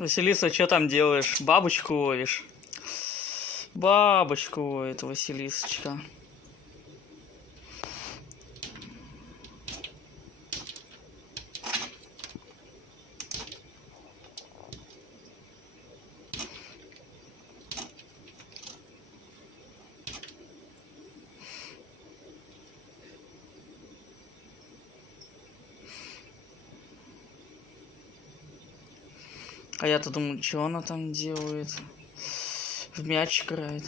Василиса, что там делаешь? Бабочку ловишь? Бабочку ловит Василисочка. А я-то думаю, что она там делает? В мяч играет.